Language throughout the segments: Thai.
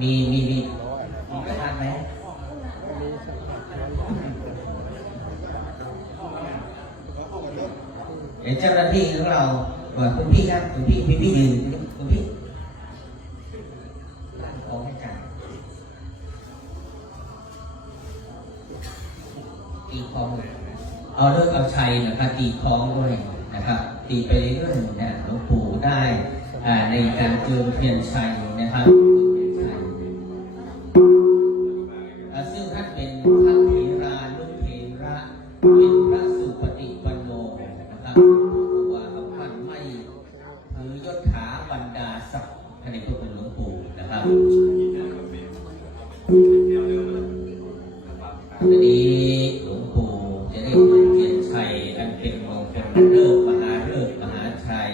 มีกระทานไหมเจ้าหน้าที่ของเราคุณพี่ครับคุณพี่ยืนคุณพี่ล้างท้องให้กันตีคล้องเอาเลิกเอาชัยนะครับตีคล้องด้วยนะครับตีไปเรื่อยๆนะหลวงปู่ได้ในการเจิมเทียนชัยนะครับซึ่งท่านเป็นพระเถรานุเถระเป็นพระสุปฏิปันโนนะครับว่าท่านไม่ถือยศถาบรรดาศักดิ์ท่านในตัวเป็นหลวงปู่นะครับทีนี้หลวงปู่จะได้เทียนชัยอันเป็นมงคลเลิกมหาเลิกมหาชัย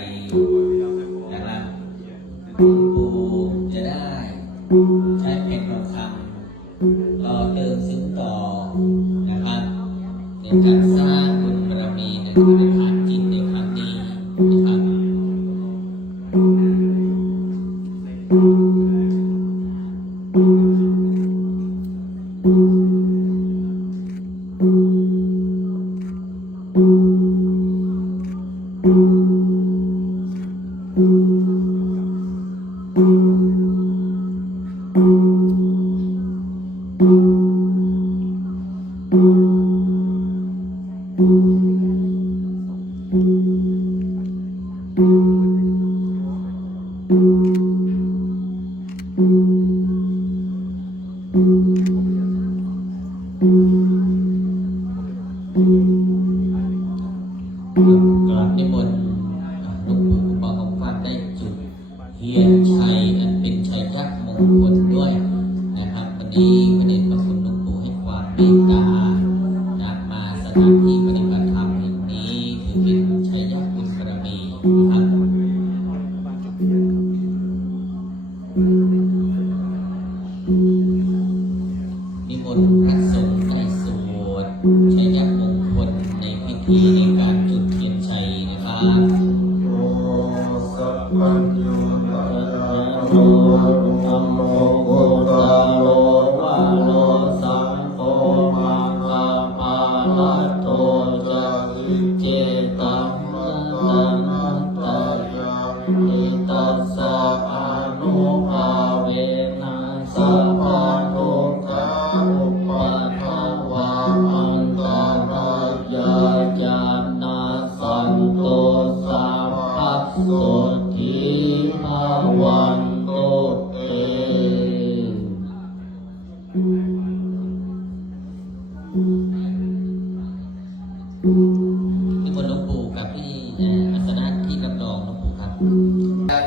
นะครับหลวงปู่จะได้ใช้เป็นประคำต่อเติมซึ่งต่อนะครับในการสร้างบุญบารมีในการทานจิตในครั้งนี้นะครับก่อนนิมนต์หลวงปู่ปอของฟันได้จุดเทียนชัยอันเป็นชัยยักษ์มงคลด้วยนะครับวันนี้พระเดชพระคุณหลวงปู่ให้ความเมตตามาสถานที่ปฏิบัติธรรมแห่งนี้คือเป็นชัยยักษ์บุญบารมีนะครับนิมนต์พระสงฆ์ได้สวดชัยยักษ์มงคลในพิธีในการจุดเทียนชัยนะครับโอสัพพัญญูตะโลธัมโมพุทธาโลวะโลสังโฆมังคะมาลัตโตจะสิเจตัมมะนัตตายานิตัสสะอนุภาเวนะสัพพะโลกาอุปัฏฐวาอันตรายาจานาสันโตสัพพะโสทิภาวันโตเตที่บนหลวงปู่กับที่อาสนะที่รับรองหลวงปู่ครับ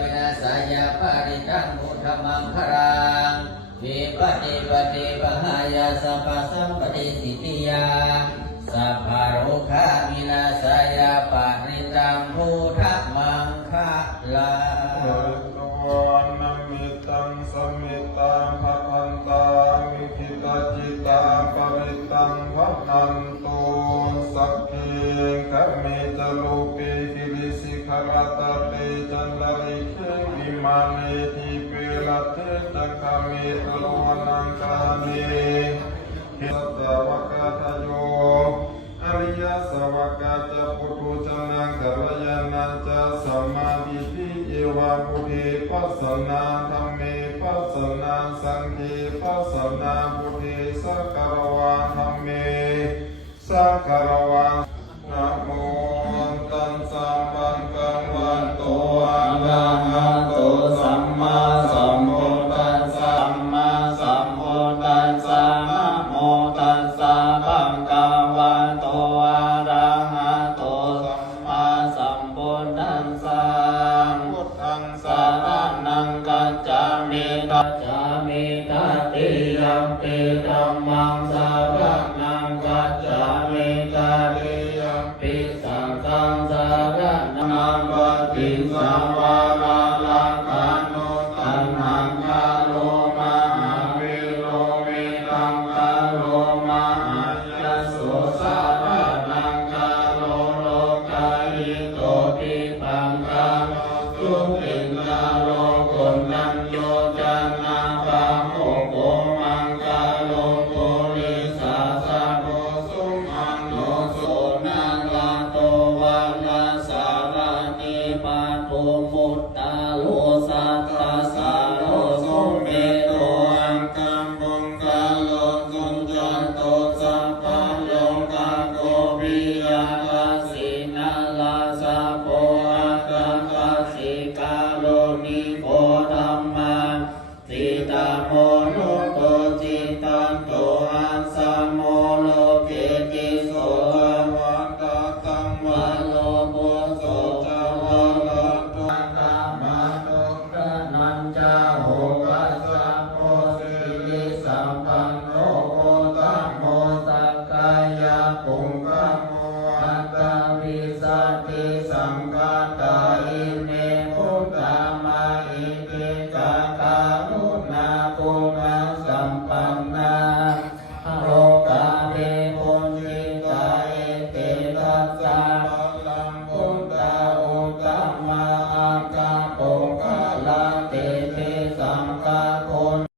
วินาศายาปาริตังมุธมังครังวิปฏิปฏิปหายาสัพพสัมปติสิทธิยาสัพพะโรคะวินาศายาปาริตังมุธมังครังนามิตังสมิตังภคันตังวิคิตาจิตังปริตังภคันตุสักขิขมิจลูปิคิริสิขารตาเตจันตริเขวิมานิทิเปรเตจักขมิตโลนังคานิหิสัตวะกาทโยอริยสวากาจะปุถุชนะกัลยาณัจจะสัมมาทิฏฐิเอวะปุถิปัสสนาธัมเมปัสสนาสังฆิปัสสนาปุถิสักการวะธัมเมสักการวะนะโมตัสสะภะคะวะโตอะระหะโตสัมมาสัมพุทธัสสะสัมมาสัมพุทธัสสะนะโมตัสสะภะคะวะโตอะระหะโตสัมมาสัมพุทธัสสะพุทธังสรณังกัจฉามิกัจฉามิตติยัมปิธัมมังสรณังกัจฉามิตติยัมปิสังฆังสรณังปฏิสัมภาระลังกานุตัณหังคาโลมหาวิโรวิรังคาโลมหายาสุสารนังคาโลโลกายิโตทิปังคาโลทุติงคาโลกุณัญโยจา